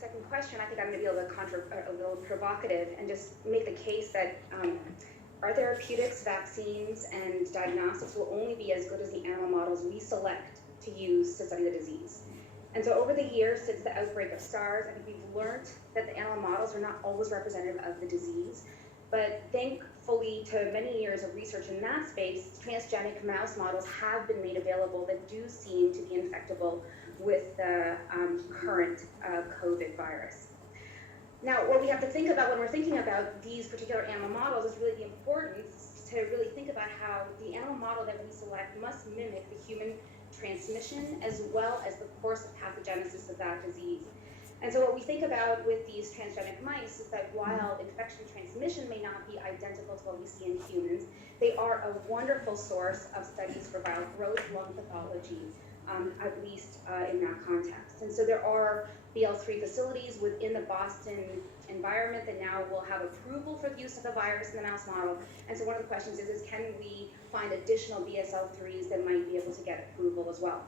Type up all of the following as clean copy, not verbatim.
second question, I think I'm going to be a little provocative and just make the case that our therapeutics, vaccines, and diagnostics will only be as good as the animal models we select to use to study the disease. And so over the years, since the outbreak of SARS, I think we've learned that the animal models are not always representative of the disease. But thankfully, to many years of research in that space, transgenic mouse models have been made available that do seem to be infectable with the current COVID virus. Now, what we have to think about when we're thinking about these particular animal models is really the importance to really think about how the animal model that we select must mimic the human transmission as well as the course of pathogenesis of that disease. And so what we think about with these transgenic mice is that while infection transmission may not be identical to what we see in humans, they are a wonderful source of studies for viral growth, lung pathology, at least in that context. And so there are BL3 facilities within the Boston environment that now will have approval for the use of the virus in the mouse model. And so one of the questions is can we find additional BSL3s that might be able to get approval as well?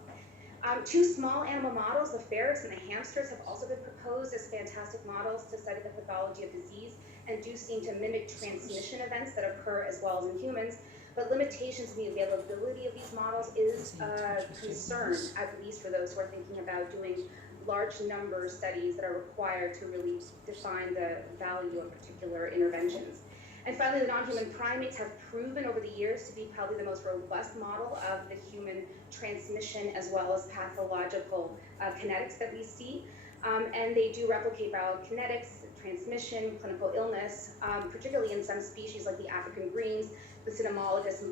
Two small animal models, the ferrets and the hamsters, have also been proposed as fantastic models to study the pathology of disease and do seem to mimic transmission events that occur as well as in humans. But limitations in the availability of these models is a concern, at least for those who are thinking about doing large number studies that are required to really define the value of particular interventions. And finally, the non-human primates have proven over the years to be probably the most robust model of the human transmission as well as pathological kinetics that we see. And they do replicate biokinetics, transmission, clinical illness, particularly in some species like the African greens, the cynomolgus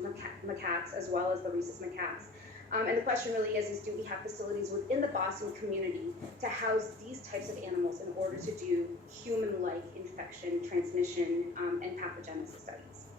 macaques, as well as the rhesus macaques. And the question really is do we have facilities within the Boston community to house these types of animals in order to do human-like infection, transmission, and pathogenesis studies?